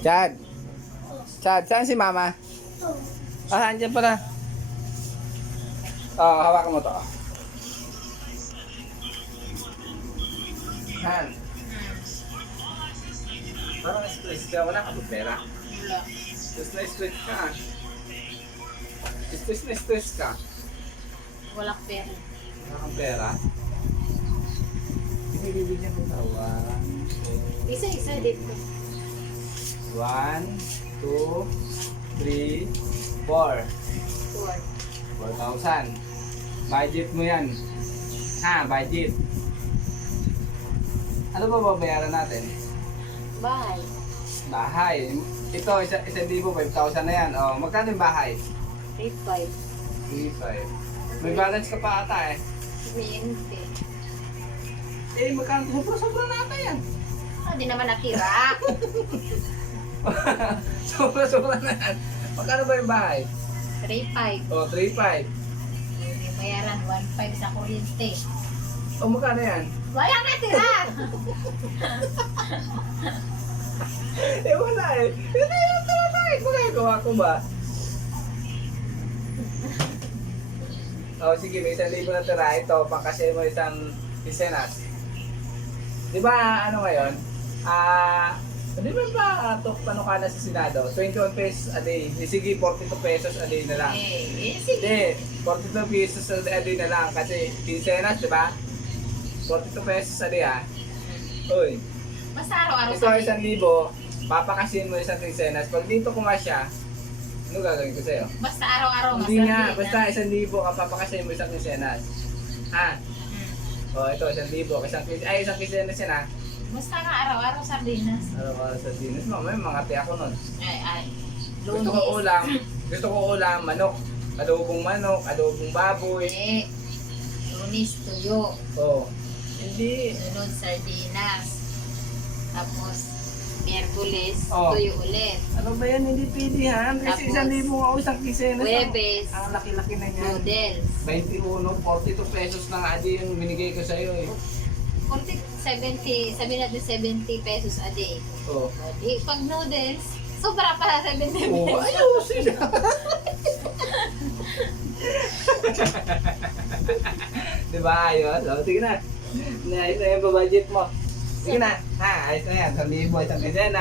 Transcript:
Chad. Chad, saan si mama? Ah, andyan pala. Oh, hawakan mo to. Han. Parang stress ka. Wala ka ba pera? Wala. Stress na stress ka. Stress na stress ka. Walang pera. Wala kang pera? Binibigyan ko na. 1, 2, 3, dito. 1, 2, 3, 4. 4. 4,000. Budget mo yan. Ha, budget. Ano ba babayaran natin? Bahay. Bahay. Ito, 1,500 na yan. O, magkano yung bahay? 3,500. 3,500. May balance ka pa ata eh. 20. Eh, magkano? Sobra na ata yan. Hindi naman natira. Sobra na yan. Magkano ba yung bahay? 3,500. O, 3,500. May bayaran 1,500 sa kuryente. O, magkano yan? Wala natira! Eh, wala eh. Hindi yan talaga eh. Magagawa ko ba? O, sige, may 1,000 na tira. Ito, pangkasya mo isang isenas. Di ba, ano ngayon? Di ba panukala sa Senado? 21 pesos a day. Sige, 42 pesos a day na lang. Sige. Hindi, 42 pesos a day na lang. Kasi, quincenas, di ba? 42 pesos a day ah. Uy. Basta araw-araw Ito 1,000, papakasin mo isang quincenas. Pag dito kumasya, ano gagawin ko sa'yo? Basta araw-araw Hindi nga, basta 1,000 ang papakasin mo isang quincenas. Ha? O, ito, 1,000. Isang quincenas yan ha. Basta nga araw-araw sardinas. Araw-araw sa dinas, mamaya mga te ako nun. Ay. Gusto ko ulam, manok. Adobong baboy. Lunis, tuyo. O, hindi. Sunod, sardinas. Tapos, Miyerkules, Oh. tuyo ulit. Ano ba yan? Hindi pwede ha? Kasi Tapos, 1,000 nga o isang quincenas. Huwebes, Ang laki-laki na yan. noodles. 21, 42 pesos na nga di yung binigay ko sa'yo eh. 70, sabi natin 70 pesos a day. O. Di, pag noodles, sobra pa 70 Oh, pesos. ayusin na. Diba ayos? O, sige na. Ayos na yung budget mo. Sige na. Ha, ayos na yan. 1,000, isang quincenas.